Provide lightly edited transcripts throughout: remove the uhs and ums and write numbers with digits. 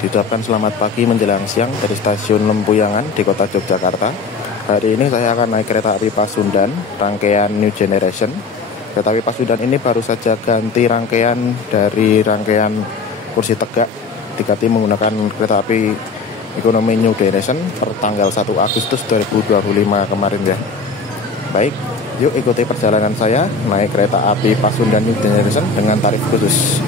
Diucapkan selamat pagi menjelang siang dari stasiun Lempuyangan di kota Yogyakarta. Hari ini saya akan naik kereta api Pasundan, rangkaian New Generation. Kereta api Pasundan ini baru saja ganti rangkaian dari rangkaian kursi tegak, diganti menggunakan kereta api ekonomi New Generation per tanggal 1 Agustus 2025 kemarin ya. Baik, yuk ikuti perjalanan saya naik kereta api Pasundan New Generation dengan tarif khusus.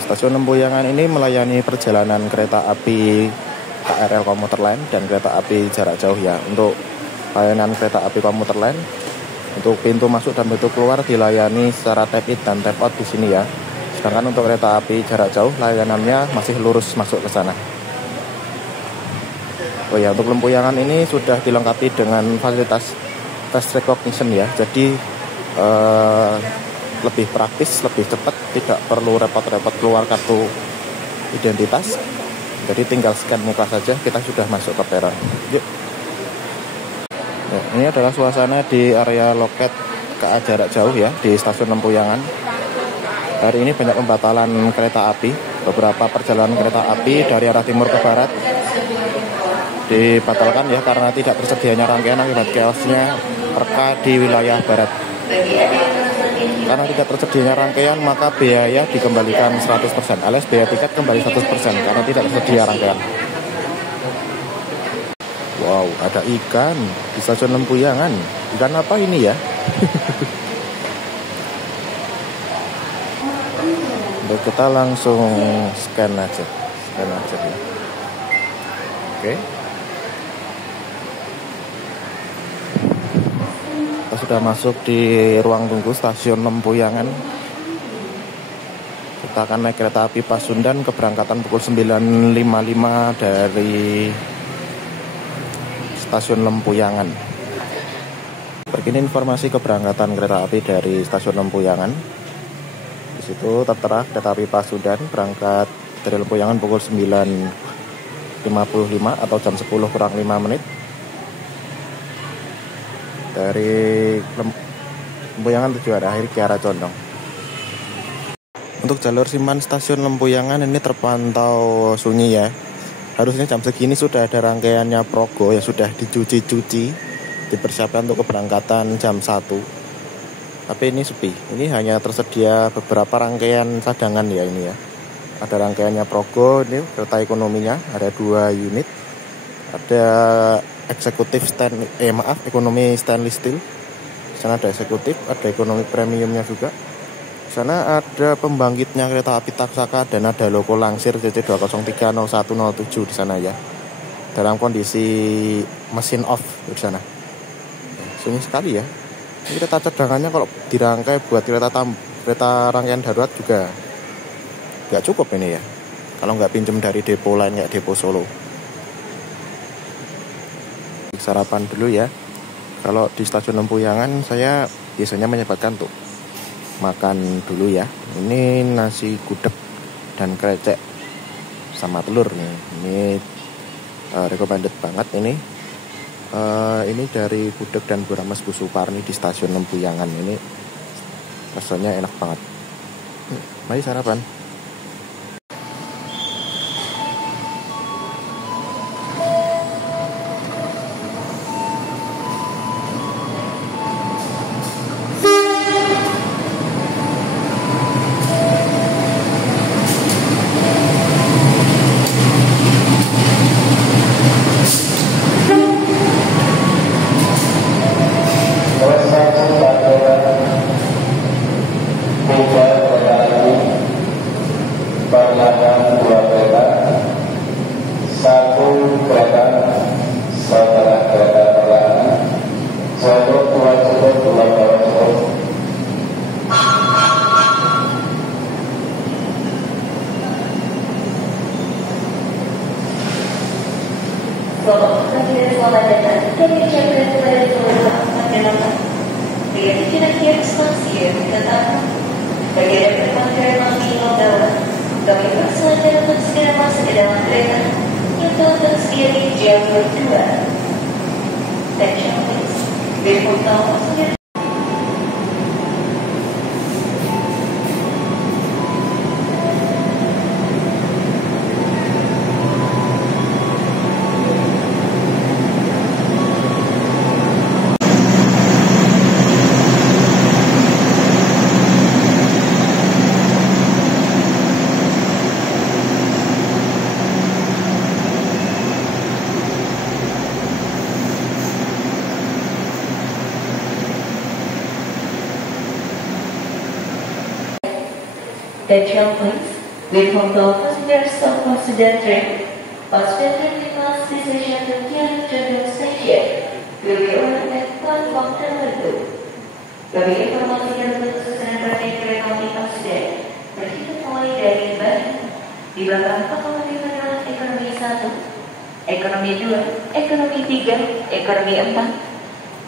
Stasiun Lempuyangan ini melayani perjalanan kereta api KRL Komuter Line dan kereta api jarak jauh ya. Untuk layanan kereta api Komuter Line, untuk pintu masuk dan pintu keluar dilayani secara tap in dan tap out di sini ya. Sedangkan untuk kereta api jarak jauh layanannya masih lurus masuk ke sana. Oh ya, untuk Lempuyangan ini sudah dilengkapi dengan fasilitas face recognition ya. Jadi lebih praktis, lebih cepat, tidak perlu repot-repot keluar kartu identitas. Jadi tinggal scan muka saja, kita sudah masuk ke peron. Yuk. Ya, ini adalah suasana di area loket KA jarak jauh ya di stasiun Lempuyangan. Hari ini banyak pembatalan kereta api. Beberapa perjalanan kereta api dari arah timur ke barat dibatalkan ya karena tidak tersedianya rangkaian akibat chaosnya perka di wilayah barat. Karena tidak tersedianya rangkaian, maka biaya dikembalikan 100%, alias biaya tiket kembali 100% karena tidak tersedia rangkaian. Wow, ada ikan di stasiun Lempuyangan. Ikan apa ini ya? Baik, kita langsung scan aja ya. Oke. Kita sudah masuk di ruang tunggu stasiun Lempuyangan. Kita akan naik kereta api Pasundan, keberangkatan pukul 9.55 dari stasiun Lempuyangan. Begini informasi keberangkatan kereta api dari stasiun Lempuyangan. Di situ tertera kereta api Pasundan berangkat dari Lempuyangan pukul 9.55 atau jam 10 kurang 5 menit. Dari Lempuyangan tujuan akhir ke arah Condong. Untuk jalur Simpan stasiun Lempuyangan ini terpantau sunyi ya. Harusnya jam segini sudah ada rangkaiannya Progo yang sudah dicuci-cuci, dipersiapkan untuk keberangkatan jam 1. Tapi ini sepi. Ini hanya tersedia beberapa rangkaian cadangan ya ini ya. Ada rangkaiannya Progo, ini kereta ekonominya ada 2 unit. Ada ekonomi stainless steel. Di sana ada eksekutif, ada ekonomi premiumnya juga. Di sana ada pembangkitnya kereta api Taksaka dan ada logo Langsir CC2030107 di sana ya. Dalam kondisi mesin off di sana. Sunyi sekali ya. Ini kereta cadangannya kalau dirangkai buat kereta rangkaian darurat juga nggak cukup ini ya. Kalau nggak pinjem dari depo lain kayak depo Solo. Sarapan dulu ya. Kalau di stasiun Lempuyangan saya biasanya menyempatkan untuk makan dulu ya. Ini nasi gudeg dan krecek sama telur nih. Ini recommended banget ini. Ini dari gudeg dan Buramas Bu Suparni di stasiun Lempuyangan. Ini rasanya enak banget. Mari sarapan. Attention please. We hope the passengers of passenger train, passenger train last station to Tianjin Station will be arrived at platform terminal 2. Kami informasikan untuk susunan berkait kereta api passenger berhitung mulai dari Bandung. Di belakang pengemudi adalah ekonomi 1, ekonomi 2, ekonomi 3, ekonomi 4,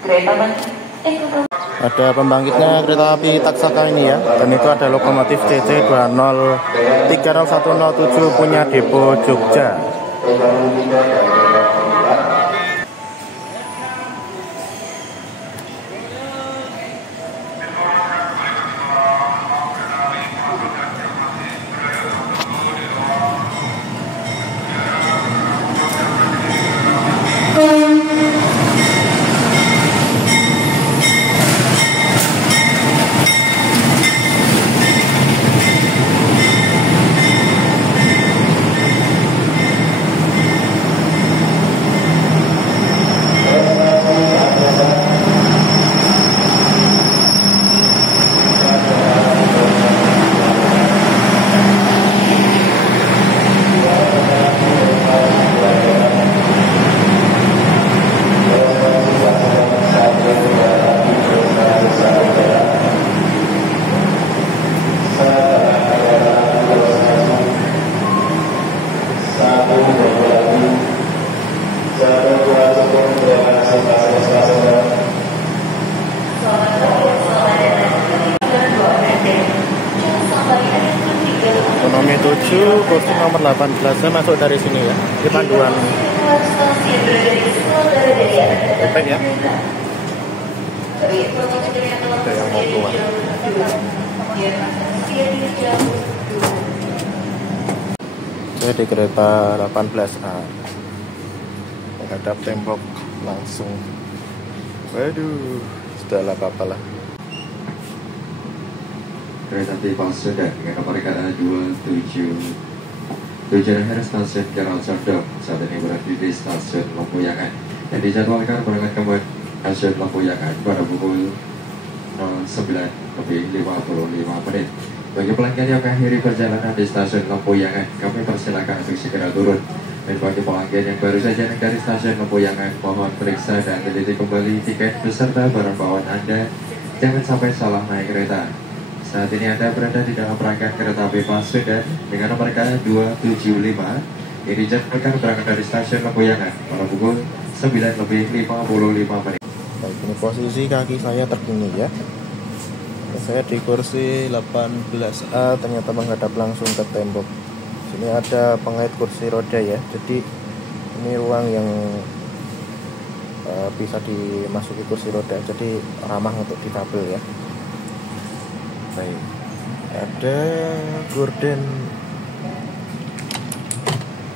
kereta mati, ekonomi. Ada pembangkitnya kereta api Taksaka ini ya, dan itu ada lokomotif CC 2030107 punya depo Jogja. Ekonomi 7, kursi nomor 18. Saya masuk dari sini ya. Ini panduan Epek ya. Ada yang mau keluar. Saya di kereta 18A. Menghadap tembok langsung. Waduh, sudah apa-apa lah. Kereta api Pasundan dengan nomor KA 27 tujuan akhir stasiun Kiara Condong saat ini berada di stasiun Lempuyangan yang dijadwalkan berangkat ke stasiun Lempuyangan pada pukul 09:55. Bagi pelanggan yang mengakhiri perjalanan di stasiun Lempuyangan, kami persilakan untuk segera turun. Dan bagi pelanggan yang baru saja naik dari stasiun Lempuyangan, mohon periksa dan teliti kembali tiket beserta barang bawaan Anda. Jangan sampai salah naik kereta. Saat ini Anda berada di dalam rangkaian kereta api Pasundan dengan nomor KA 275 yang dijadwalkan berangkat dari stasiun Lempuyangan pada pukul 9:55. Baik, ini posisi kaki saya terkini ya. Saya di kursi 18A, ternyata menghadap langsung ke tembok. Sini ada pengait kursi roda ya. Jadi ini ruang yang bisa dimasuki kursi roda. Jadi ramah untuk difabel ya. Baik, ada gorden.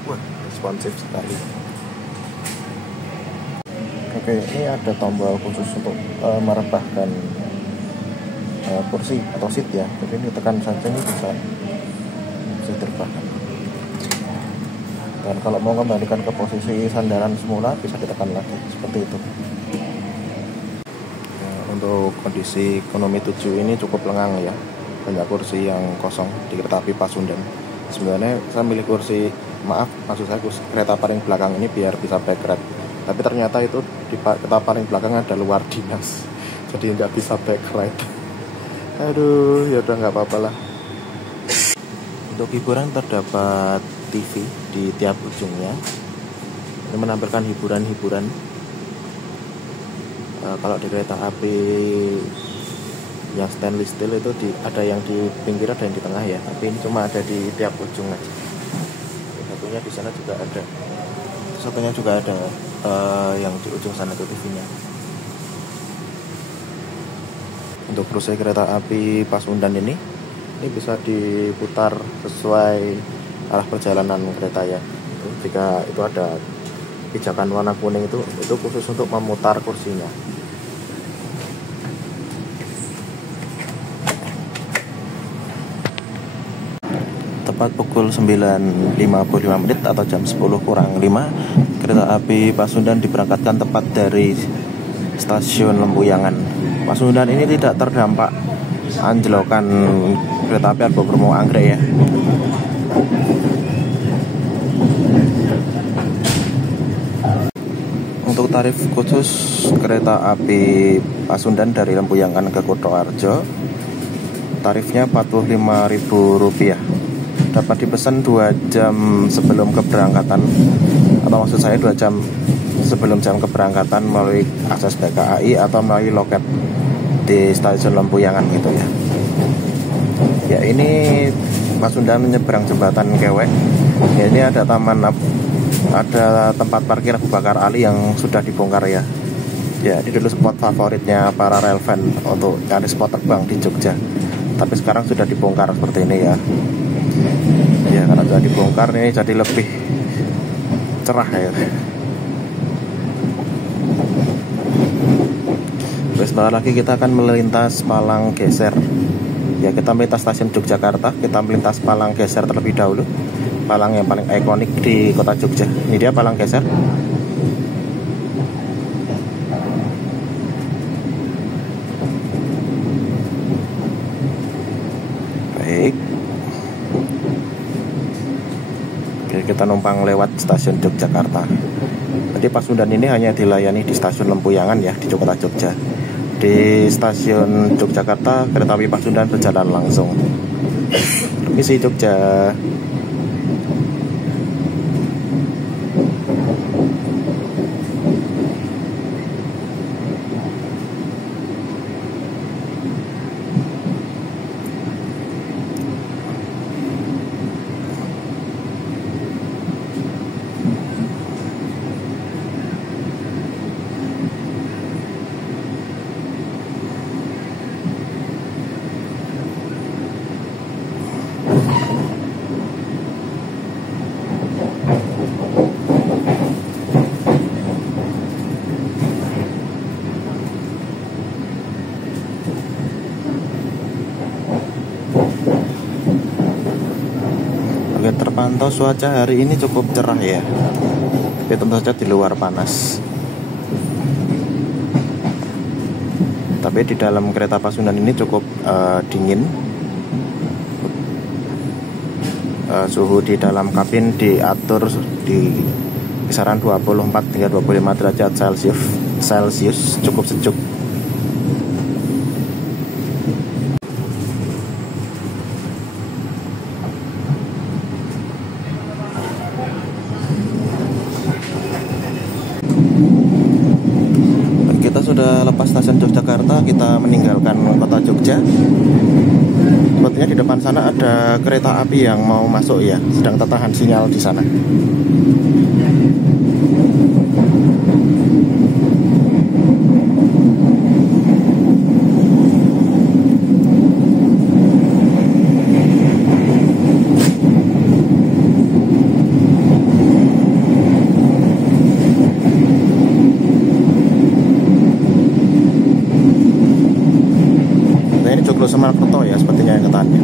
Wah, responsif sekali. Oke, ini ada tombol khusus untuk merebahkan kursi atau seat ya. Jadi ini tekan saja ini bisa terbahkan. Dan kalau mau kembalikan ke posisi sandaran semula bisa ditekan lagi seperti itu. Untuk kondisi ekonomi 7 ini cukup lengang ya, banyak kursi yang kosong di kereta api Pasundan. Sebenarnya saya milih kursi, maksud saya kursi kereta paling belakang ini biar bisa backrest, tapi ternyata itu di kereta paling belakang ada luar dinas, jadi nggak bisa backrest. Aduh, ya udah nggak apa-apa lah. Untuk hiburan terdapat TV di tiap ujungnya, ini menampilkan hiburan-hiburan. Kalau di kereta api yang stainless steel itu ada yang di pinggir, ada yang di tengah ya, tapi ini cuma ada di tiap ujung aja. Satunya di sana juga ada, satunya juga ada yang di ujung sana itu TV-nya. Untuk kursi kereta api Pasundan ini bisa diputar sesuai arah perjalanan kereta ya. Jika itu ada pijakan warna kuning itu khusus untuk memutar kursinya. Tepat pukul 9:55 atau jam 10:05, kereta api Pasundan diberangkatkan tepat dari stasiun Lempuyangan. Pasundan ini tidak terdampak anjlokan kereta api Argo Bromo Anggrek ya. Untuk tarif khusus kereta api Pasundan dari Lempuyangan ke Kutoarjo, tarifnya Rp45.000. Dapat dipesan 2 jam sebelum keberangkatan, atau maksud saya 2 jam sebelum jam keberangkatan melalui akses BKAI atau melalui loket di stasiun Lempuyangan gitu ya. Ya, ini Pasundan menyeberang jembatan Kewek. Ya, ini ada ada tempat parkir Abu Bakar Ali yang sudah dibongkar ya. Ya, ini dulu spot favoritnya para rail fan untuk cari spot terbang di Jogja. Tapi sekarang sudah dibongkar seperti ini ya. Ya, karena sudah dibongkar ini jadi lebih cerah ya. Sebentar lagi kita akan melintas Palang Geser. Ya, kita melintas stasiun Yogyakarta, kita melintas Palang Geser terlebih dahulu. Palang yang paling ikonik di kota Jogja. Ini dia Palang Geser. Baik. Oke, kita numpang lewat stasiun Yogyakarta. Jadi Pasundan ini hanya dilayani di stasiun Lempuyangan ya, di kota Jogja. Di stasiun Yogyakarta, kereta api Pasundan berjalan langsung. Misi Jogja. Terpantau cuaca hari ini cukup cerah ya, tapi tentu saja di luar panas. Tapi di dalam kereta Pasundan ini cukup dingin. Suhu di dalam kabin diatur di kisaran 24 hingga 25 derajat Celcius, cukup sejuk. Sudah lepas stasiun Yogyakarta, kita meninggalkan kota Jogja. Sepertinya di depan sana ada kereta api yang mau masuk ya, sedang tertahan sinyal di sana. Semarkerto ya, sepertinya yang ketannya.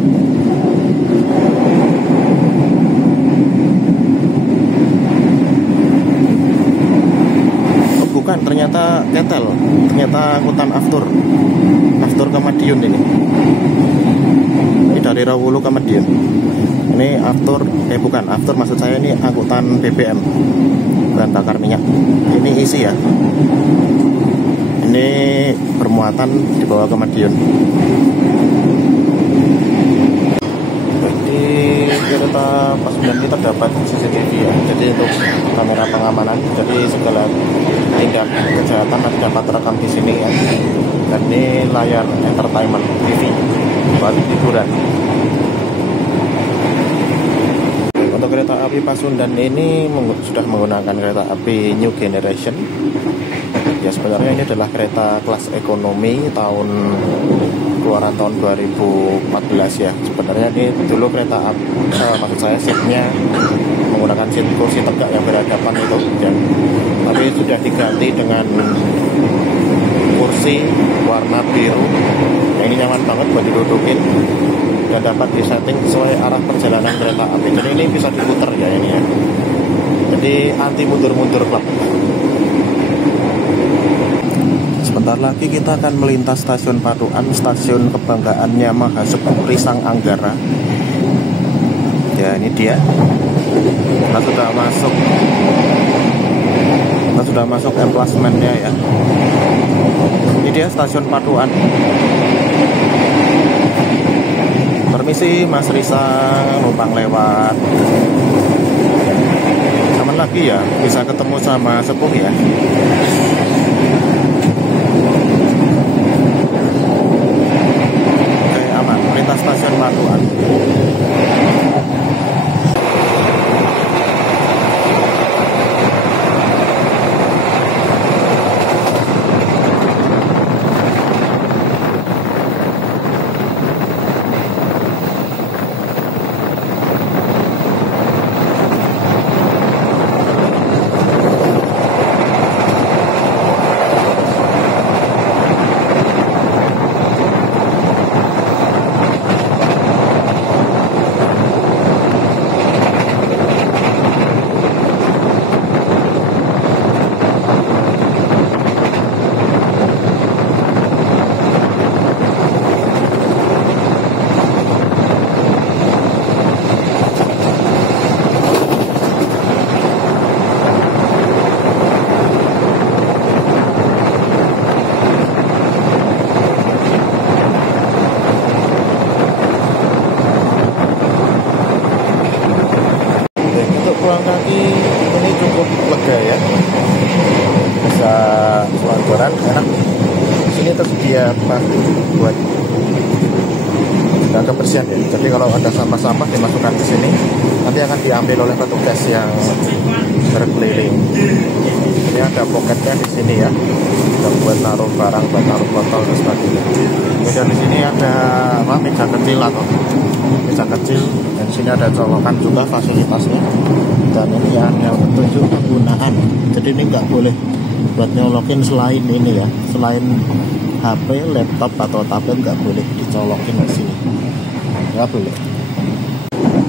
Oh bukan, ternyata Ketel, ternyata angkutan Aftur ke Madiun ini dari Rawulu ke Madiun. Ini Aftur, bukan Aftur, maksud saya ini angkutan BBM, bahan bakar minyak. Ini isi ya, ini bermuatan dibawa ke Madiun. Di kereta Pasundan ini terdapat CCTV ya, jadi untuk kamera pengamanan, jadi segala tindak kejahatan dapat terekam di sini ya. Dan ini layar entertainment TV buat hiburan. Untuk kereta api Pasundan ini sudah menggunakan kereta api New Generation. Ya, sebenarnya ini adalah kereta kelas ekonomi keluaran tahun 2014 ya. Sebenarnya ini dulu kereta api, maksud saya seatnya menggunakan seat kursi tegak yang berhadapan itu ya. Tapi sudah diganti dengan kursi warna biru. Yang ini nyaman banget buat didudukin dan dapat disetting sesuai arah perjalanan kereta api. Jadi ini bisa diputer ya ini ya. Jadi anti mundur-mundur klub. Sebentar lagi kita akan melintas stasiun Paduan, stasiun kebanggaannya Mahasukma Risang Anggara. Ya, ini dia. Kita sudah masuk emplasementnya ya. Ini dia stasiun Paduan. Permisi Mas Risang, numpang lewat. Kapan lagi ya bisa ketemu sama sepuh ya. Oke, aman, melintas stasiun Paduan. Pulang kaki ini cukup lega ya, bisa selonjoran enak. Di sini tersedia plastik buat dan kebersihan ya. Jadi kalau ada sampah-sampah dimasukkan ke sini, nanti akan diambil oleh petugas yang berkeliling. Ini ada poketnya di sini ya, buat naruh barang, buat naruh botol dan sebagainya. Kemudian di sini ada meja kecil atau meja kecil, dan di sini ada colokan juga fasilitasnya. Dan ini hanya petunjuk penggunaan. Jadi ini nggak boleh buat nyolokin selain ini ya, selain HP, laptop atau tablet nggak boleh dicolokin di sini. Nggak boleh.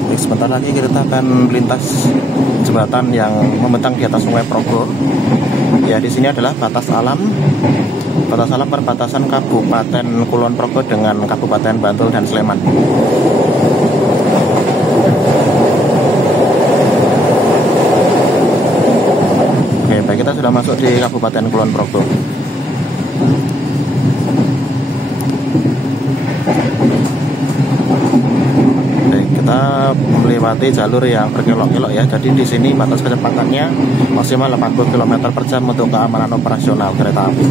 Oke, sebentar lagi kita akan melintas jembatan yang membentang di atas Sungai Progo. Ya, di sini adalah batas alam perbatasan Kabupaten Kulon Progo dengan Kabupaten Bantul dan Sleman. Oke, baik, kita sudah masuk di Kabupaten Kulon Progo. Kita melewati jalur yang berkelok-kelok ya. Jadi di sini batas kecepatannya maksimal 80 km per jam untuk keamanan operasional kereta api.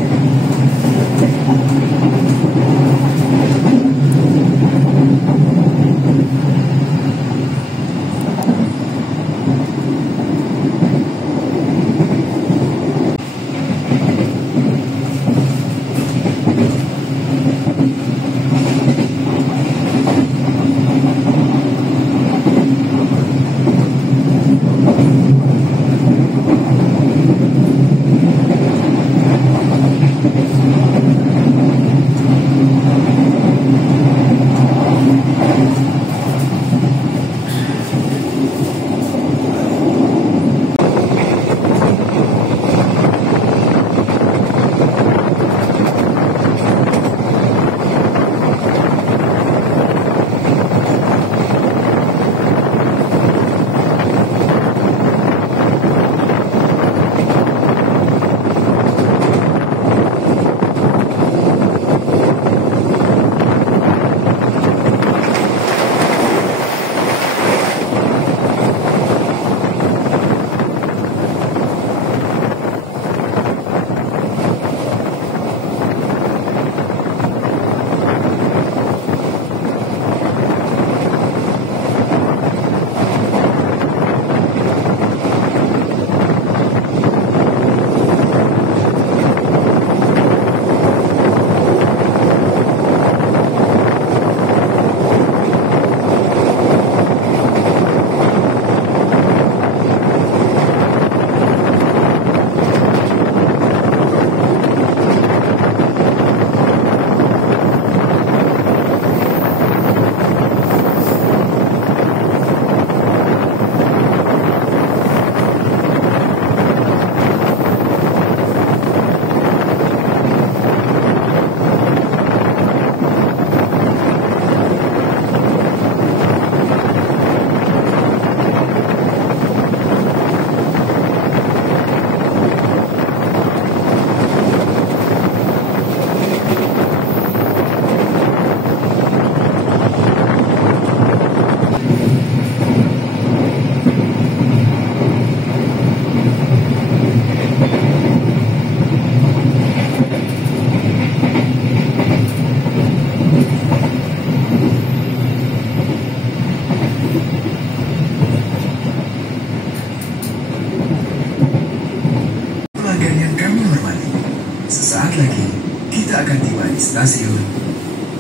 stasiun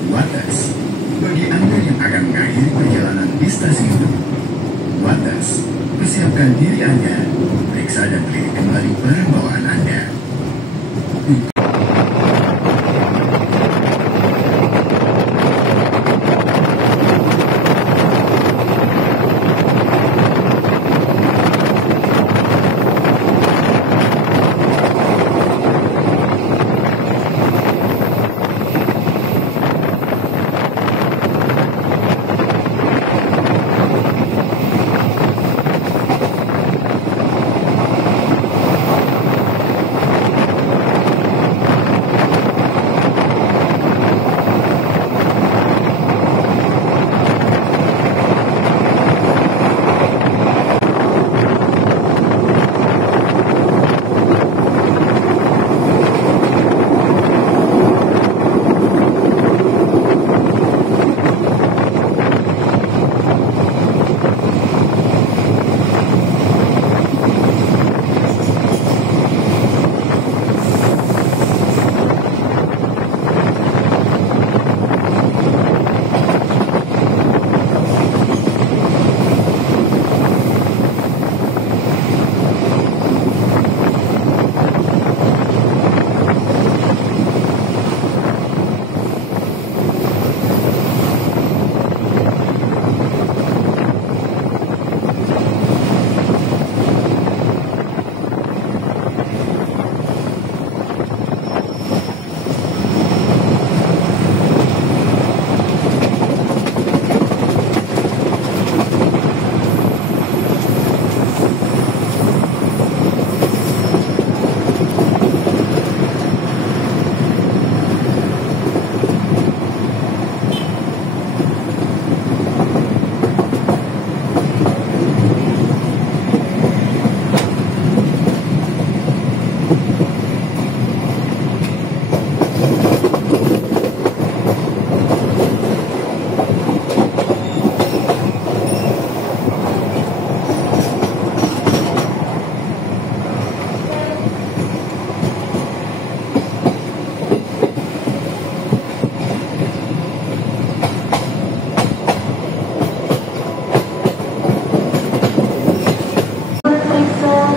Wates. Bagi Anda yang akan mengakhiri perjalanan di stasiun Wates, persiapkan diri Anda, periksa dan teliti kembali barang bawaan Anda.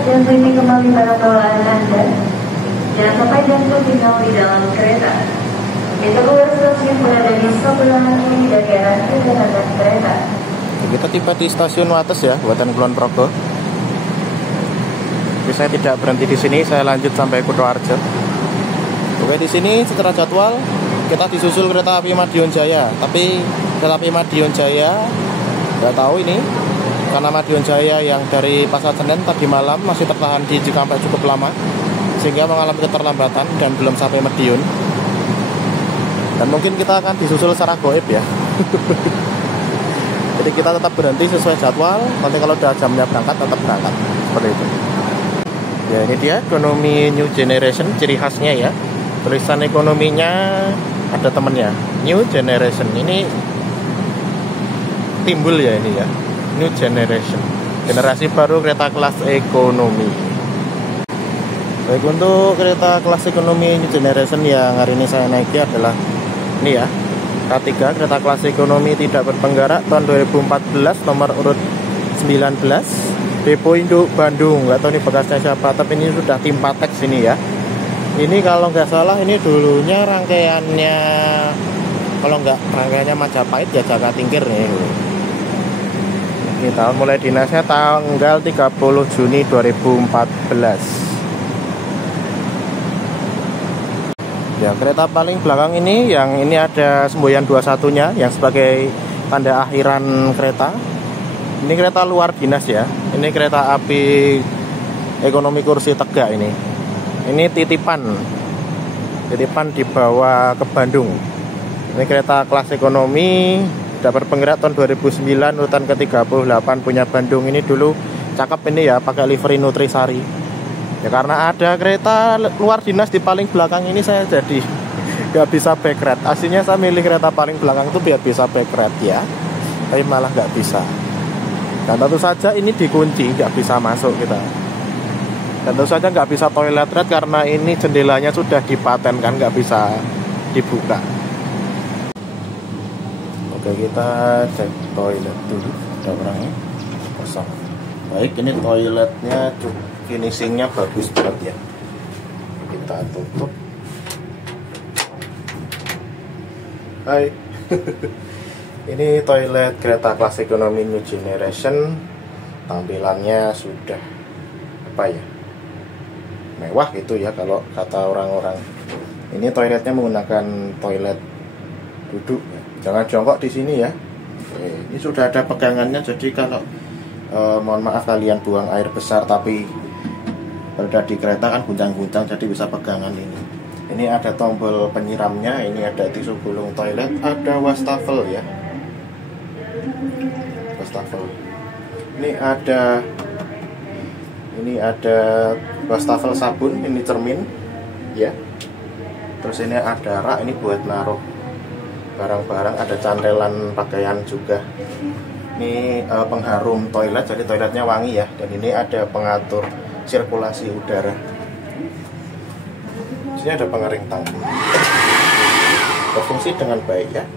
Dan teliti kembali barang bawaan Anda. Jangan sampai jatuh tinggal di dalam kereta. Interval stasiun berada di sebelah kiri dari arah kedatangan kereta. Kita tiba di stasiun Wates ya, Buatan Kulon Progo. Tapi saya tidak berhenti di sini, saya lanjut sampai Kutoarjo. Oke, di sini secara jadwal kita disusul kereta api Madiun Jaya. Tapi kereta api Madiun Jaya nggak tahu ini, karena Madiun Jaya yang dari Pasar Senen tadi malam masih tertahan di Cikampek cukup lama, sehingga mengalami keterlambatan dan belum sampai Madiun. Dan mungkin kita akan disusul secara goib ya. Jadi kita tetap berhenti sesuai jadwal. Nanti kalau udah jamnya berangkat, tetap berangkat seperti itu. Ya, ini dia ekonomi New Generation, ciri khasnya ya. Tulisan ekonominya ada temennya, New Generation. Ini timbul ya ini ya, New Generation, generasi baru kereta kelas ekonomi. Baik, untuk kereta kelas ekonomi New Generation yang hari ini saya naiki adalah ini ya, K3, kereta kelas ekonomi tidak berpenggerak tahun 2014, nomor urut 19, Depo Induk Bandung. Nggak tahu ini bekasnya siapa, tapi ini sudah tim Patek sini ya. Ini kalau nggak salah ini dulunya rangkaiannya, kalau nggak rangkaiannya Majapahit ya Jaka Tingkir nih. Ini tahun mulai dinasnya tanggal 30 Juni 2014. Ya, kereta paling belakang ini, yang ini ada semboyan 21-nya yang sebagai tanda akhiran kereta. Ini kereta luar dinas ya. Ini kereta api ekonomi kursi tegak ini. Ini titipan dibawa ke Bandung. Ini kereta kelas ekonomi tidak berpenggerak tahun 2009, urutan ke-38 punya Bandung. Ini dulu cakep ini ya, pakai livery Nutrisari. Ya karena ada kereta luar dinas di paling belakang ini, saya jadi nggak bisa backrest. Aslinya saya milih kereta paling belakang itu biar bisa backrest ya, tapi malah nggak bisa. Dan tentu saja ini dikunci, nggak bisa masuk kita. Dan tentu saja nggak bisa toilet red karena ini jendelanya sudah dipatenkan, nggak bisa dibuka. Oke, kita cek toilet dulu. Ada orangnya kosong. Baik, ini toiletnya finishingnya bagus banget ya. Kita tutup. Hai. Ini toilet kereta kelas ekonomi New Generation. Tampilannya sudah apa ya, mewah gitu ya kalau kata orang-orang. Ini toiletnya menggunakan toilet duduk ya. Jangan jongkok di sini ya. Oke, ini sudah ada pegangannya, jadi kalau mohon maaf kalian buang air besar tapi berada di kereta kan guncang-guncang, jadi bisa pegangan ini. Ini ada tombol penyiramnya, ini ada tisu gulung toilet, ada wastafel ya. Wastafel. Ini ada wastafel sabun, ini cermin ya. Terus ini ada rak, ini buat naruh barang-barang, ada cantelan pakaian juga. Ini pengharum toilet, jadi toiletnya wangi ya. Dan ini ada pengatur sirkulasi udara. Di sini ada pengering tangki. Berfungsi dengan baik ya.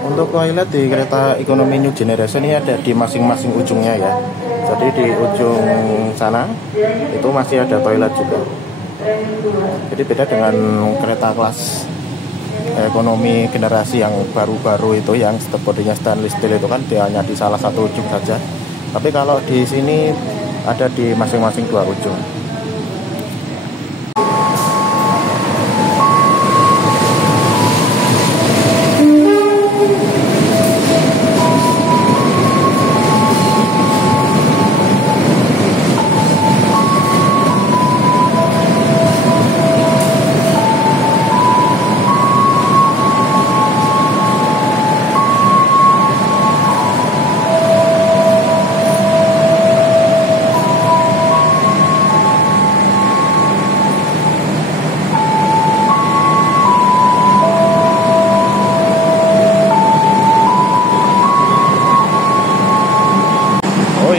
Untuk toilet di kereta ekonomi New Generation ini ada di masing-masing ujungnya ya. Jadi di ujung sana itu masih ada toilet juga. Jadi beda dengan kereta kelas ekonomi generasi yang baru-baru itu, yang bodinya stainless steel itu kan dia hanya di salah satu ujung saja. Tapi kalau di sini ada di masing-masing dua ujung.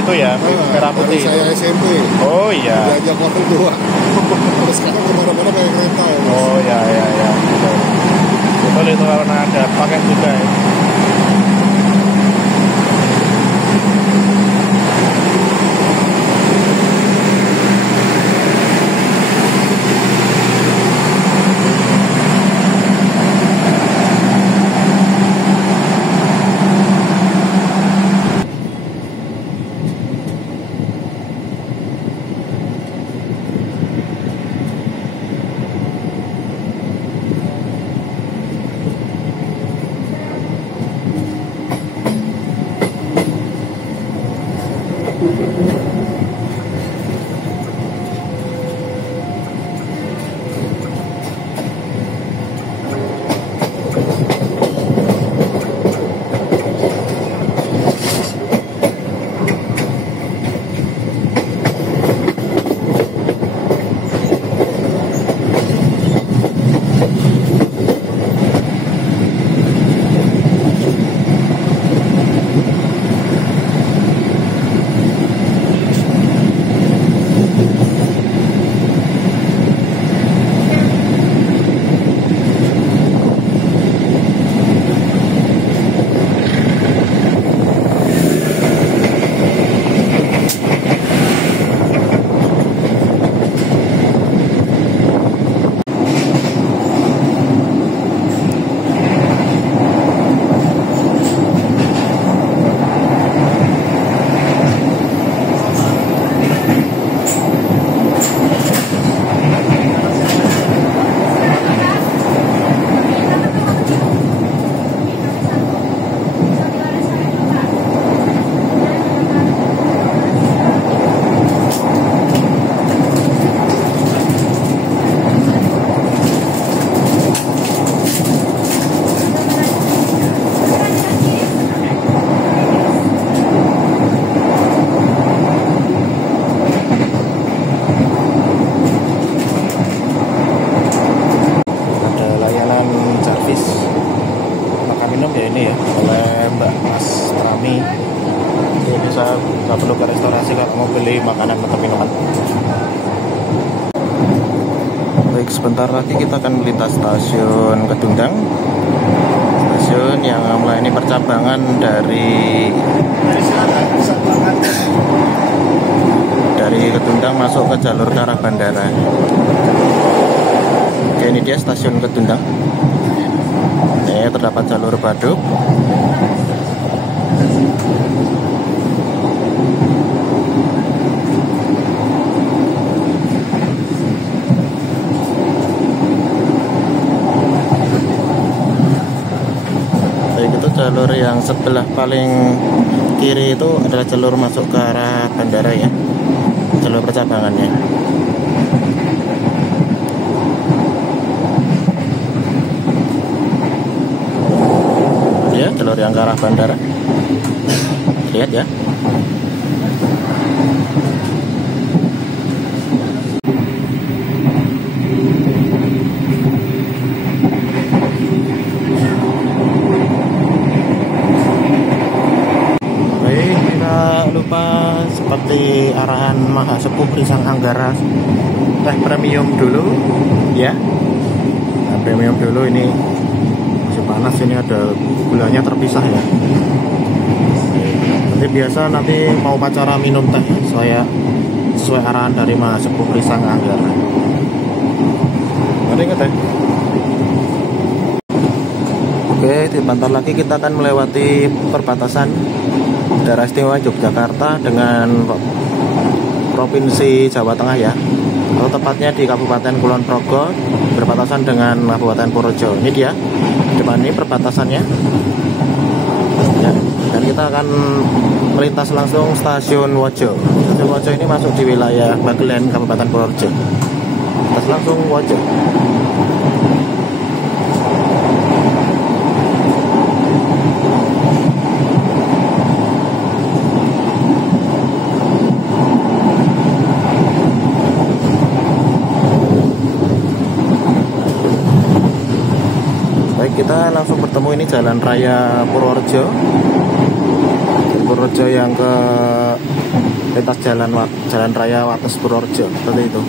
Itu ya, merah putih. Saya SMP. Oh iya. Diajak waktu 2. Terus sekarang kemana-mana kayak kereta ya. Oh ya. Betul itu karena ada paket juga ya. nggak perlu ke restorasi kalau mau beli makanan atau minuman. Baik, sebentar lagi kita akan melintas stasiun Kedundang, stasiun yang melayani percabangan dari Kedundang masuk ke jalur ke arah bandara. Oke, ini dia stasiun Kedundang. Ini terdapat jalur Baduk. Jalur yang sebelah paling kiri itu adalah jalur masuk ke arah bandara ya, jalur percabangannya. Ya, jalur yang ke arah bandara. Lihat ya. Seperti arahan Mahasepuh Risang Anggara teh premium dulu ya. Nah, premium dulu, ini masih panas, ini ada gulanya terpisah ya. Nanti biasa nanti mau pacara minum teh sesuai arahan dari Mahasepuh Risang Anggara. Mari ke teh. Oke, sebentar lagi kita akan melewati perbatasan Daerah Istimewa Yogyakarta dengan Provinsi Jawa Tengah ya, atau tepatnya di Kabupaten Kulon Progo berbatasan dengan Kabupaten Purworejo. Ini dia depan ini perbatasannya ya, dan kita akan melintas langsung stasiun Wojo. Stasiun Wojo ini masuk di wilayah Bagelen Kabupaten Purworejo. Lintas langsung Wojo. Kita langsung bertemu, ini Jalan Raya Purworejo yang ke lintas Jalan Raya Wates Purworejo, seperti itu.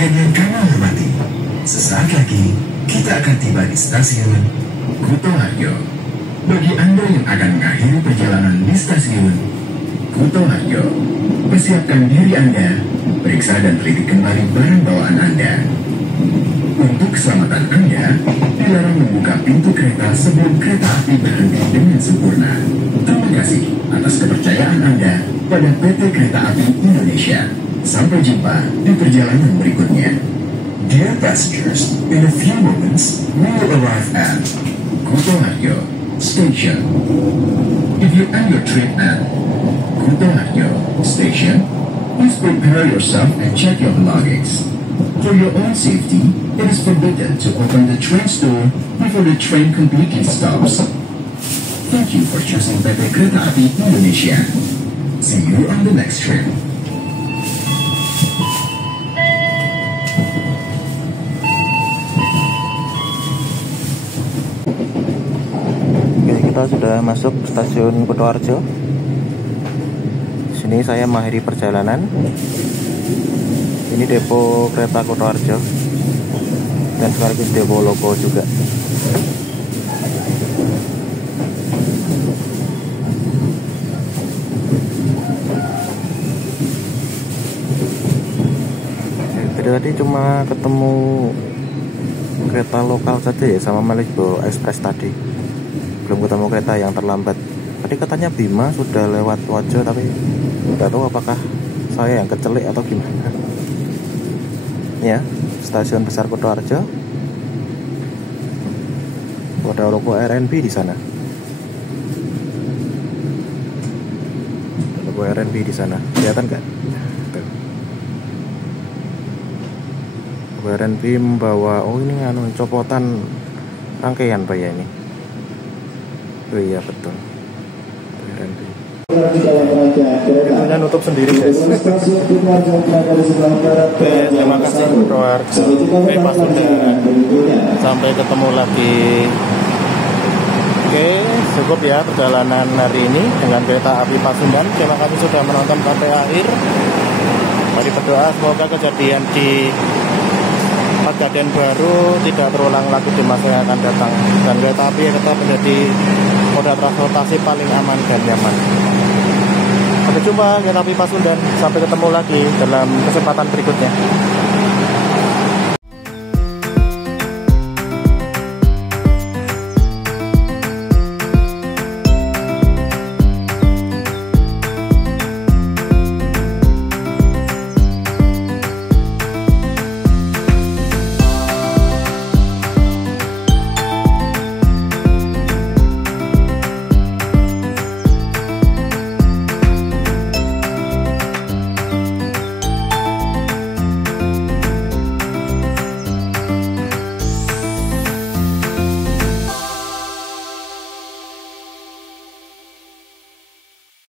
pelanggan yang kami hormati, sesaat lagi kita akan tiba di stasiun Kutoharjo. Bagi Anda yang akan mengakhiri perjalanan di stasiun Kutoharjo, persiapkan diri Anda, periksa dan teliti kembali barang bawaan Anda. Untuk keselamatan Anda, dilarang membuka pintu kereta sebelum kereta api berhenti dengan sempurna. Terima kasih atas kepercayaan Anda pada PT Kereta Api Indonesia. Sampai jumpa di perjalanan berikutnya. Dear passengers, in a few moments, we will arrive at Kutoharjo Station. If you end your trip at Kutoharjo Station, please prepare yourself and check your belongings. For your own safety, it is forbidden to open the train's door before the train completely stops. Thank you for choosing PT Kereta Api Indonesia. See you on the next trip. Oke, kita sudah masuk stasiun Kutoharjo. Sini saya mengakhiri perjalanan. Ini depo kereta Kutoharjo dan sekaligus depo logo juga. Tadi cuma ketemu kereta lokal saja ya, sama Malibu Express tadi. Belum ketemu kereta yang terlambat. Tadi katanya Bima sudah lewat Wajo, tapi tidak tahu apakah saya yang kecelik atau gimana. Ya, stasiun besar Kutoharjo. Ada logo RNB di sana. Logo RNB di sana. Kelihatan nggak? Logo RNB membawa, oh ini copotan rangkaian Pak ya ini. Oh iya betul. RNB. Pintunya nutup sendiri guys. Terima kasih Kutoharjo. Bebas perjalanan. Sampai ketemu lagi. Oke, cukup ya perjalanan hari ini dengan kereta api Pasundan. Terima kasih sudah menonton sampai akhir. Mari berdoa semoga kejadian di Pegadaian Baru tidak terulang lagi di masa yang akan datang, dan kereta api tetap menjadi moda transportasi paling aman dan nyaman. Sampai jumpa kereta api Pasundan. Sampai ketemu lagi dalam kesempatan berikutnya.